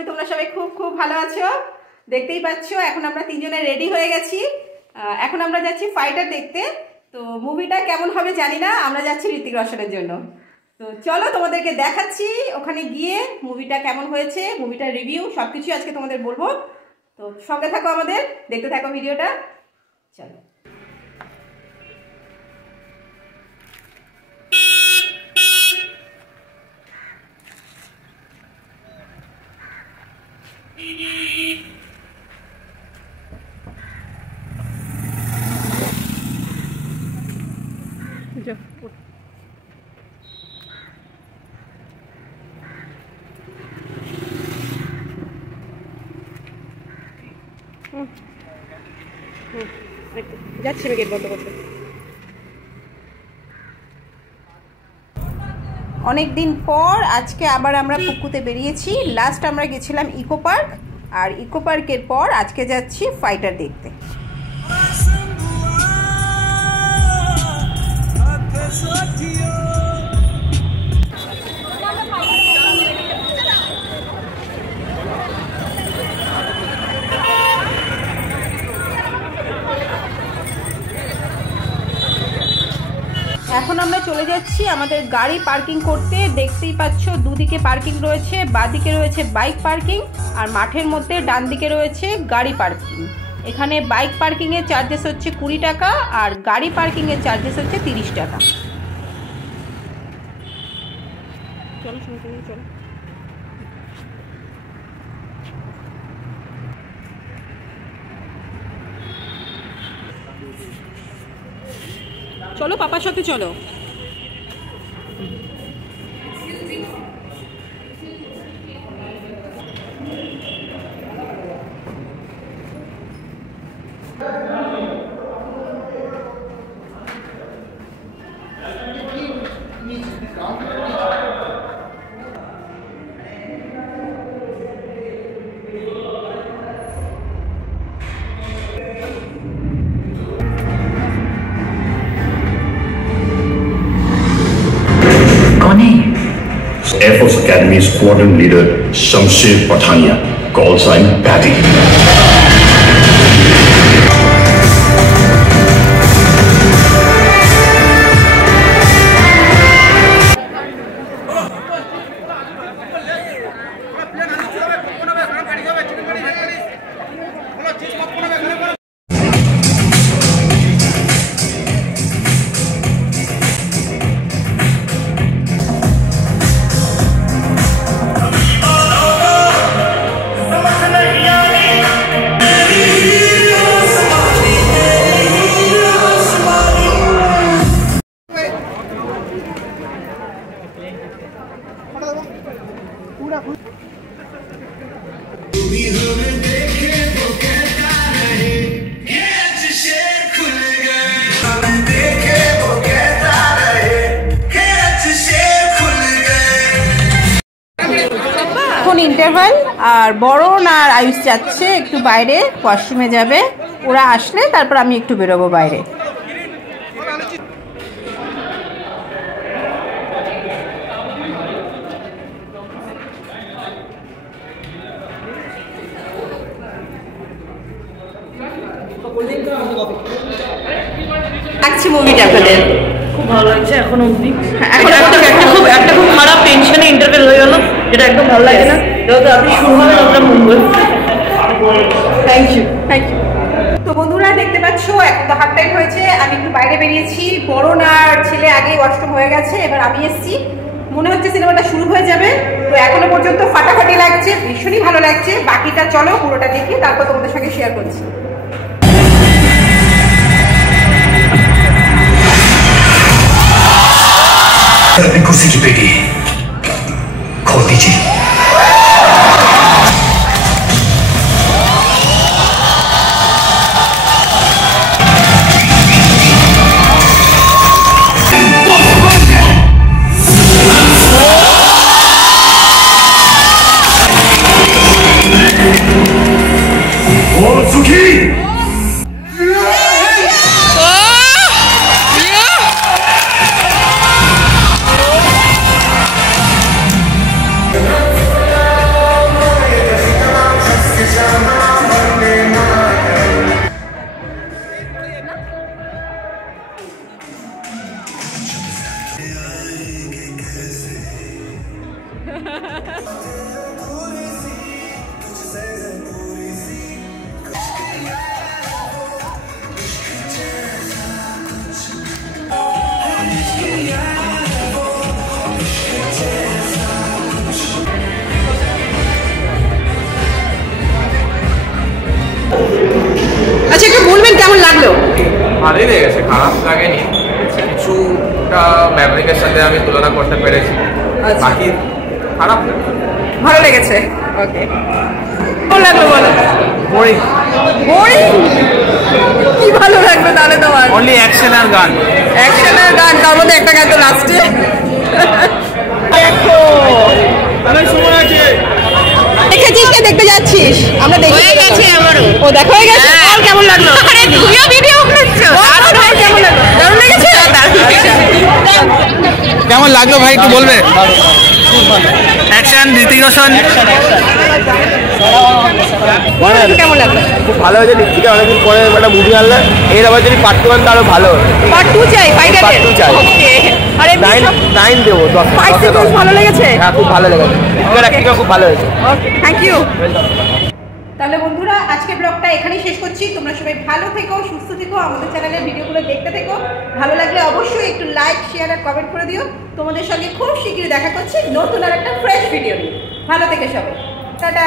করি তোমরা সবাই খুব খুব ভালো আছো। দেখতেই পাচ্ছ এখন আমরা তিনজনে রেডি হয়ে গেছি। এখন আমরা যাচ্ছি ফাইটার দেখতে। তো মুভিটা কেমন হবে জানি না, আমরা যাচ্ছি ঋত্বিক রোশনের জন্য। তো চলো তোমাদেরকে দেখাচ্ছি ওখানে গিয়ে মুভিটা কেমন হয়েছে, মুভিটার রিভিউ সব কিছুই আজকে তোমাদের বলবো। তো সঙ্গে থাকো, আমাদের দেখতে থাকো ভিডিওটা। চলো। যাচ্ছি আমি গেট বন্ধ করতে। অনেকদিন পর আজকে আবার আমরা কুকুতে বেরিয়েছি। লাস্ট আমরা গেছিলাম ইকো পার্ক, আর ইকো পার্কের পর আজকে যাচ্ছি ফাইটার দেখতে। এখন আমরা চলে যাচ্ছি আমাদের গাড়ি পার্কিং করতে। দেখতেই পাচ্ছ দুদিকে পার্কিং রয়েছে, বাঁদিকে রয়েছে বাইক পার্কিং, আর মাঠের মধ্যে ডান দিকে রয়েছে গাড়ি পার্কিং। এখানে বাইক পার্কিং এর চার্জেস হচ্ছে 20 টাকা, আর গাড়ি পার্কিং এর চার্জেস হচ্ছে 30 টাকা। চলো চলো চলো পাপার সাথে চলো। Air Force Academy Squadron Leader Shamsher Pathania, call sign Patty. Interval, আর বরণ আর আয়ুষ যাচ্ছে একটু বাইরে, ওয়াশরুমে যাবে। ওরা আসলে তারপর আমি একটু বেরোবো বাইরে। দেখছি মুভিটা আপনাদের খুব ভালো লাগছে এখন অবধি। এখন একটা খুব খারাপ টেনশনে ইন্টারভেল হয়ে গেল, যেটা একদম ভালো লাগে না। যত আপনি শুরু হবে ততটা মঙ্গল। Thank you. তো বন্ধুরা দেখতে পাচ্ছ এখন তো হাফ টাইম হয়েছে, আমি একটু বাইরে বেরিয়েছি। বরণ আর ছেলে আগে ওয়াশরুম হয়ে গেছে, এবার আমি এসছি। মনে হচ্ছে সিনেমাটা শুরু হয়ে যাবে। তো এখনো পর্যন্ত ফাটাফাটি লাগছে, ভীষণই ভালো লাগছে। বাকিটা চলো পুরোটা দেখি, তারপর তোমাদের সঙ্গে শেয়ার করছি। कुर्सी की पेटी खोल दीजिए। सुखी আচ্ছা একটু বলবেন কেমন লাগলো? ভালোই লেগেছে, খারাপ লাগেনি। কিছুটা ম্যাভরিকের সাথে আমি তুলনা করতে পেরেছি, বাকি খারাপ না। ভালো লেগেছে। ওকে, কেমন লাগলো বলো? বোরিং। বোরিং? কি ভালো লাগলো তাহলে তোমার? অনলি অ্যাকশন আর গান। অ্যাকশন আর গান, তার মধ্যে একটা গান তো লাস্টে। দেখো দেখেছিস কে দেখতে যাচ্ছিস? আমরা দেখে গেছি আমারও। ও দেখা হয়ে গেছে। আর কেমন লাগলো? আরে তুইও ভিডিও করছিস? কেমন লাগলো? দারুণ লেগেছে। কেমন লাগলো ভাই একটু বলবে? অ্যাকশন, ঋতিক রোশন। কেমন লাগলো? খুব ভালো হয়েছে। ঋতিকা অনেকদিন পরে একটা মুভি আনলে, এর আবার যদি পার্ট 1 তাহলে ভালো হবে। পার্ট 2 চাই, ফাইটার Part 2 চাই। ওকে। আরে 9 দেবো। 10 ফাইট সিকোয়েন্স ভালো লেগেছে? হ্যাঁ, খুব ভালো লেগেছে। ঋতিকা খুব ভালো হয়েছে। ওকে, থ্যাংক ইউ। তাহলে বন্ধুরা আজকে ব্লগটা এখানেই শেষ করছি। তোমরা সবাই ভালো থেকো, সুস্থ থেকো, আমাদের চ্যানেলের ভিডিওগুলো দেখতে থেকো। ভালো লাগলে অবশ্যই একটু লাইক, শেয়ার আর কমেন্ট করে দিও। তোমাদের সঙ্গে খুব শীঘ্রই দেখা করছি নতুন আর একটা ফ্রেশ ভিডিও নিয়ে। ভালো থেকে সবাই, টাটা।